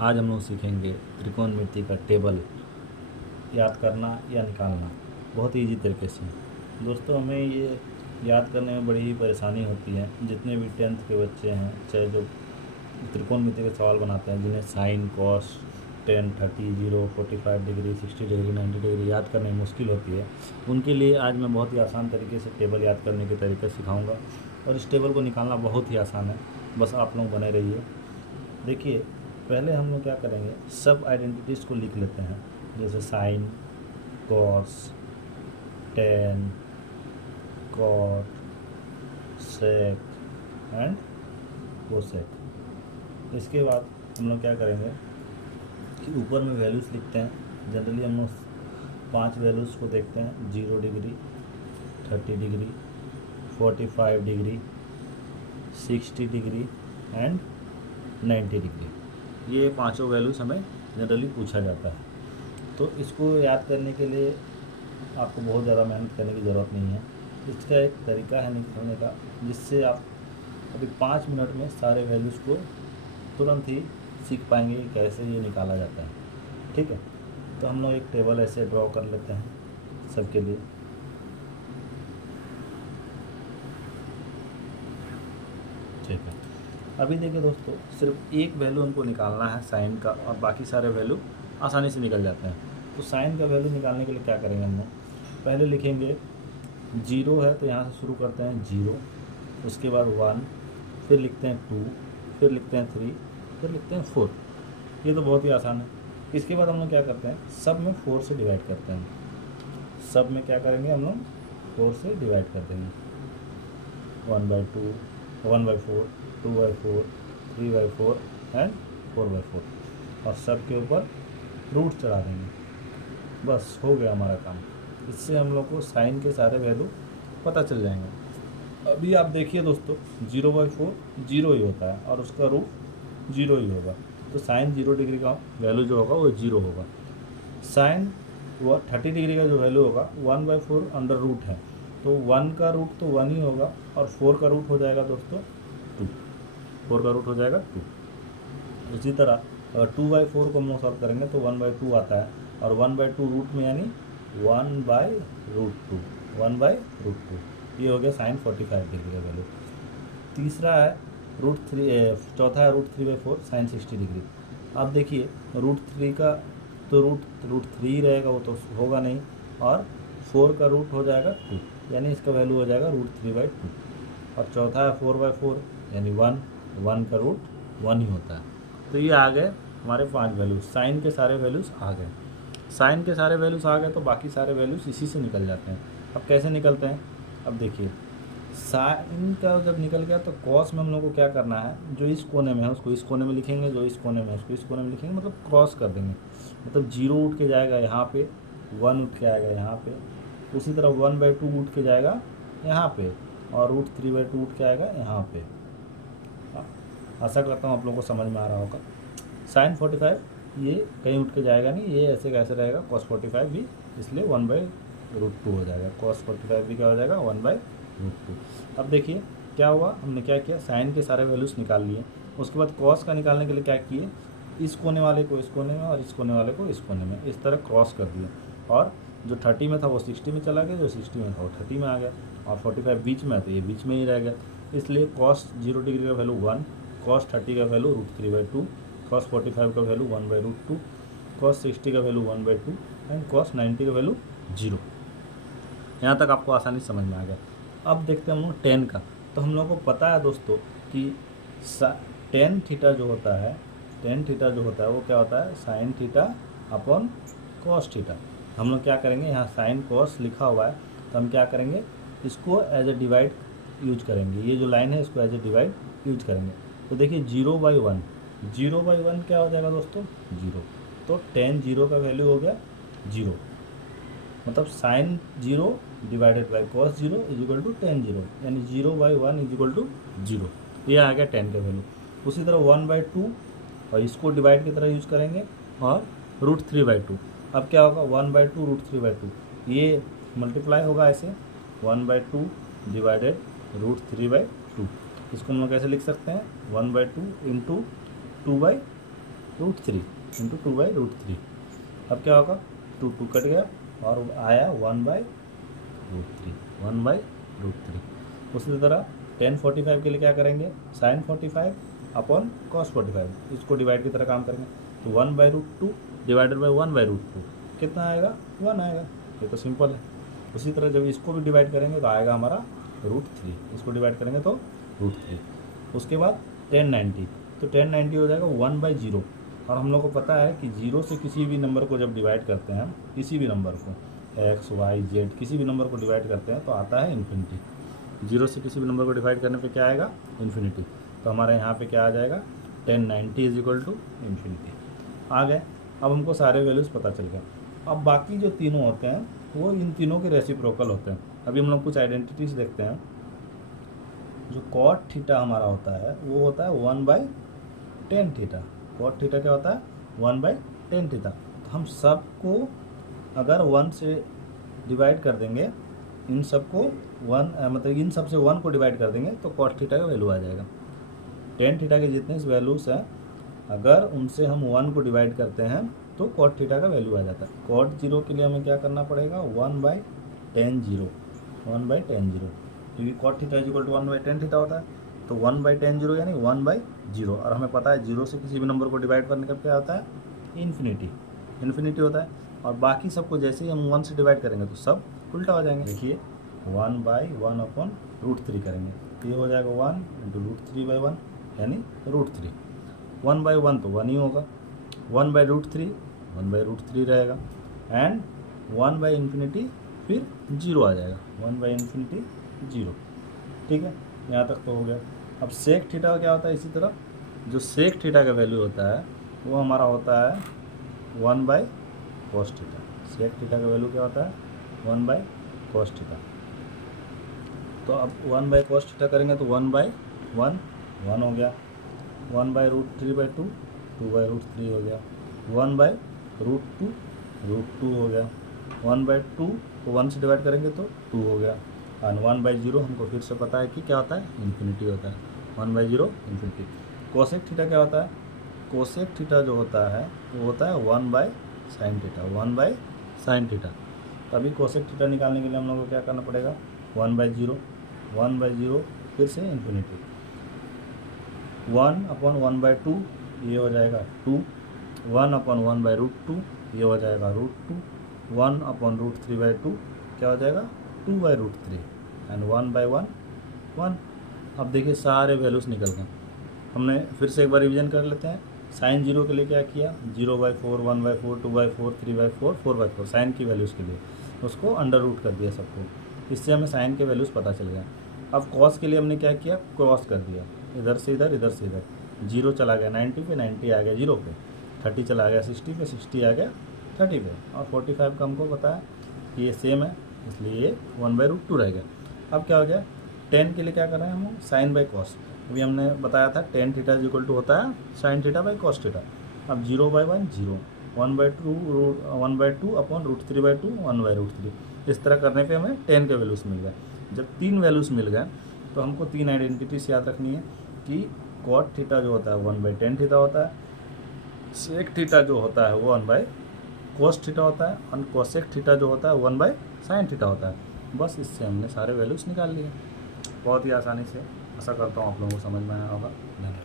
आज हम लोग सीखेंगे त्रिकोणमिति का टेबल याद करना या निकालना बहुत ही ईजी तरीके से। दोस्तों, हमें ये याद करने में बड़ी ही परेशानी होती है। जितने भी 10th के बच्चे हैं, चाहे जो त्रिकोणमिति के सवाल बनाते हैं, जिन्हें sine, cos, 10, 30, 0, 45 degree, 60 degree, 90 degree याद करने में मुश्किल होती है, उनके लिए आज मैं बहुत ही आसान तरीके से टेबल याद करने के तरीके सिखाऊंगा। और इस टेबल को निकालना बहुत ही आसान है, बस आप लोग बने रहिए। देखिए, पहले हम लोग क्या करेंगे, सब आइडेंटिटीज़ को लिख लेते हैं, जैसे sine, cos, tan, cot, sec and cosec. इसके बाद हम लोग क्या करेंगे कि ऊपर में वैल्यूज़ लिखते हैं। जनरली हम लोग 5 वैल्यूज़ को देखते हैं, 0 degree, 30 degree, 45 degree, 60 degree and 90 degree. ये पांचों वैल्यूज़ हमें जनरली पूछा जाता है। तो इसको याद करने के लिए आपको बहुत ज़्यादा मेहनत करने की ज़रूरत नहीं है। इसका एक तरीका है निकालने का, जिससे आप अभी 5 मिनट में सारे वैल्यूज़ को तुरंत ही सीख पाएंगे कि कैसे ये निकाला जाता है। ठीक है, तो हम लोग एक टेबल ऐसे ड्रॉ कर लेते हैं सबके लिए। ठीक है, अभी देखिए दोस्तों, सिर्फ एक वैल्यू हमको निकालना है साइन का, और बाकी सारे वैल्यू आसानी से निकल जाते हैं। तो साइन का वैल्यू निकालने के लिए क्या करेंगे, हम लोग पहले लिखेंगे 0 है तो यहाँ से शुरू करते हैं 0, उसके बाद 1, फिर लिखते हैं 2, फिर लिखते हैं 3, फिर लिखते हैं 4। ये तो बहुत ही आसान है। इसके बाद हम लोग क्या करते हैं, सब में 4 से डिवाइड करते हैं। सब में क्या करेंगे, हम लोग 4 से डिवाइड कर देंगे। 1/2, 1/4, 2/4, 3/4 एंड 4/4, और सब के ऊपर रूट चढ़ा देंगे। बस हो गया हमारा काम। इससे हम लोग को साइन के सारे वैल्यू पता चल जाएंगे। अभी आप देखिए दोस्तों, 0/4 0 ही होता है और उसका रूट 0 ही होगा। तो साइन 0 डिग्री का वैल्यू जो होगा वो 0 होगा। साइन वो 30 डिग्री का जो वैल्यू होगा 1/4 अंडर रूट है, तो 1 का रूट तो 1 ही होगा, और 4 का रूट हो जाएगा दोस्तों 2। 4 का रूट हो जाएगा 2। इसी तरह अगर 2/4 को हम लोग सॉल्व करेंगे तो 1/2 आता है, और 1/2 रूट में यानी 1/√2, 1/√2। ये हो गया साइन 45 डिग्री का वैल्यू। तीसरा है चौथा है √3/4 साइन 60 डिग्री। अब देखिए, √3 का तो रूट 3 रहेगा, वो तो होगा नहीं, और 4 का रूट हो जाएगा 2, यानी इसका वैल्यू हो जाएगा √3/2। और चौथा है 4/4 यानी 1 का रूट 1 ही होता है। तो ये आ गए हमारे 5 वैल्यूज़। साइन के सारे वैल्यूज़ आ गए। साइन के सारे वैल्यूज़ आ गए तो बाकी सारे वैल्यूज़ इसी से निकल जाते हैं। अब कैसे निकलते हैं, अब देखिए, साइन का जब निकल गया तो कॉस में हम लोग को क्या करना है, जो इस कोने में है उसको इस कोने में लिखेंगे, जो इस कोने में है उसको इस कोने में लिखेंगे, मतलब क्रॉस कर देंगे। मतलब 0 उठ के जाएगा यहाँ पे, 1 उठ के आएगा यहाँ पे, उसी तरह 1/2 उठ के जाएगा यहाँ पे, और √3/2 उठ के आएगा यहाँ पे। आशा करता हूँ आप लोगों को समझ में आ रहा होगा। साइन 45 ये कहीं उठ के जाएगा नहीं, ये ऐसे कैसे रहेगा, कॉस 45 भी, इसलिए 1/√2 हो जाएगा। कॉस 45 भी क्या हो जाएगा, 1/√2। अब देखिए क्या हुआ, हमने क्या किया, साइन के सारे वैल्यूज़ निकाल लिए। उसके बाद कॉस का निकालने के लिए क्या किए, इस कोने वाले को इस कोने में और इस कोने वाले को इस कोने में, इस तरह क्रॉस कर दिए। और जो 30 में था वो 60 में चला गया, जो 60 में था वो 30 में आ गया, और 45 बीच में है तो ये बीच में ही रह गया। इसलिए कॉस 0 डिग्री का वैल्यू 1, कॉस 30 का वैल्यू √3/2, कॉस 45 का वैल्यू 1/√2, कॉस 60 का वैल्यू 1/2 एंड कॉस 90 का वैल्यू 0। यहाँ तक आपको आसानी समझ में आ गया। अब देखते हैं हम लोग 10 का। तो हम लोग को पता है दोस्तों कि टेन थीटा जो होता है, टेन थीटा जो होता है वो क्या होता है, sine theta upon cos theta. हम लोग क्या करेंगे, यहाँ साइन कॉस लिखा हुआ है तो हम क्या करेंगे, इसको एज ए डिवाइड यूज करेंगे। ये जो लाइन है इसको एज ए डिवाइड यूज करेंगे। तो देखिए 0/1, 0/1 क्या हो जाएगा दोस्तों, 0। तो tan 0 का वैल्यू हो गया 0, मतलब sine 0 divided by cos 0 = tan 0, यानी 0/1 = 0। ये आ गया tan का वैल्यू। उसी तरह 1/2, और इसको डिवाइड की तरह यूज करेंगे, और √3/2। अब क्या होगा, 1/2 √3/2, ये मल्टीप्लाई होगा ऐसे, 1/2 डिवाइडेड √3/2। इसको हम लोग कैसे लिख सकते हैं, 1/2 इंटू 2/2, √3 इंटू 2/√3। अब क्या होगा, 2 कट गया और आया 1/√3, 1/√3। उसी तरह tan 45 के लिए क्या करेंगे, sin 45 अपॉन cos 45, इसको डिवाइड की तरह काम करेंगे। तो 1/√2 डिवाइडेड बाई 1/√2 कितना आएगा, 1 आएगा। ये तो सिंपल है। उसी तरह जब इसको भी डिवाइड करेंगे तो आएगा हमारा √3, इसको डिवाइड करेंगे तो √3। उसके बाद tan 90, तो tan 90 हो जाएगा 1/0। और हम लोग को पता है कि 0 से किसी भी नंबर को जब डिवाइड करते हैं, किसी भी नंबर को x y z किसी भी नंबर को डिवाइड करते हैं तो आता है इन्फिनिटी। 0 से किसी भी नंबर को डिवाइड करने पे क्या आएगा, इन्फिनिटी। तो हमारे यहाँ पे क्या आ जाएगा, tan 90 = इन्फिनिटी आ गए। अब हमको सारे वैल्यूज़ पता चल गए। अब बाकी जो तीनों होते हैं वो इन तीनों के रेसिप्रोकल होते हैं। अभी हम लोग कुछ आइडेंटिटीज़ देखते हैं। जो cot थीटा हमारा होता है वो होता है 1/tan थीटा। cot थीटा क्या होता है, 1/tan थीटा। तो हम सबको अगर 1 से डिवाइड कर देंगे, इन सबको 1 मतलब इन सब से 1 को डिवाइड कर देंगे तो cot थीटा का वैल्यू आ जाएगा। tan थीटा के जितने वैल्यूज़ हैं अगर उनसे हम 1 को डिवाइड करते हैं तो cot थीटा का वैल्यू आ जाता है। cot 0 के लिए हमें क्या करना पड़ेगा, 1/tan 0, 1/tan 0, क्योंकि cot थीटा = 1/tan थीटा होता है। तो 1/tan 0 यानी 1/0। और हमें पता है 0 से किसी भी नंबर को डिवाइड करने का क्या होता है, इन्फिनिटी होता है। और बाकी सबको जैसे ही हम 1 से डिवाइड करेंगे तो सब उल्टा हो जाएंगे। देखिए 1/1/√3 करेंगे तो ये हो जाएगा 1 × √3/1 यानी √3। 1/1 तो 1 ही होगा, 1/√3 1/√3 रहेगा, एंड 1/∞ फिर 0 आ जाएगा, 1/∞ 0। ठीक है, यहाँ तक तो हो गया। अब sec थीटा क्या होता है, इसी तरह जो sec थीटा का वैल्यू होता है वो हमारा होता है 1/cos थीटा। sec थीटा का वैल्यू क्या होता है, 1/cos थीटा। तो अब 1/cos थीटा करेंगे तो 1/1 1 हो गया, 1/√3/2 2/√3 हो गया, 1/√2 √2 हो गया, 1/2 को 1 से डिवाइड करेंगे तो 2 हो गया, और 1/0 हमको फिर से पता है कि क्या होता है, इन्फिनिटी होता है। 1/0 इन्फिनिटी। कोसेक थीटा क्या होता है, कोसेक थीटा जो होता है वो होता है 1/sin थीटा, 1/sin थीटा। तभी कोसेक थीटा निकालने के लिए हम लोग को क्या करना पड़ेगा, 1/0 1/0 फिर से इन्फिनिटी, 1/1/2 ये हो जाएगा 2, 1/1/√2 ये हो जाएगा √2, 1/√3/2 क्या हो जाएगा 2/√3, एंड 1/1 1। अब देखिए सारे वैल्यूज़ निकल गए। हमने फिर से एक बार रिवीजन कर लेते हैं। sin 0 के लिए क्या किया, 0/4 1/4 2/4 3/4 4/4 साइन की वैल्यूज़ के लिए उसको अंडर रूट कर दिया सबको। इससे हमें साइन के वैल्यूज़ पता चल गए। अब कॉस के लिए हमने क्या किया, क्रॉस कर दिया, इधर से इधर, इधर से इधर। 0 चला गया 90 पे, 90 आ गया 0 पे, 30 चला गया 60 पे, 60 आ गया 30 पे, और 45 का हमको पता है कि ये सेम है इसलिए ये 1/√2 रह गया। अब क्या हो गया, tan के लिए क्या कर रहे हैं हम, sin/cos। अभी हमने बताया था tan थीटा = होता है sin थीटा/cos थीटा। अब 0/1 0, 1/2 अपॉन √3/2 1/√3। इस तरह करने पे हमें tan के वैल्यूज़ मिल गए। जब 3 वैल्यूज़ मिल गए तो हमको 3 आइडेंटिटीज याद रखनी है कि cot थीटा जो होता है 1/tan थीटा होता है, sec थीटा जो होता है वो 1/cos थीटा होता है, और cosec थीटा जो होता है 1/sin थीटा होता है। बस इससे हमने सारे वैल्यूज़ निकाल लिए बहुत ही आसानी से। आशा करता हूँ आप लोगों को समझ में आया होगा। धन्यवाद।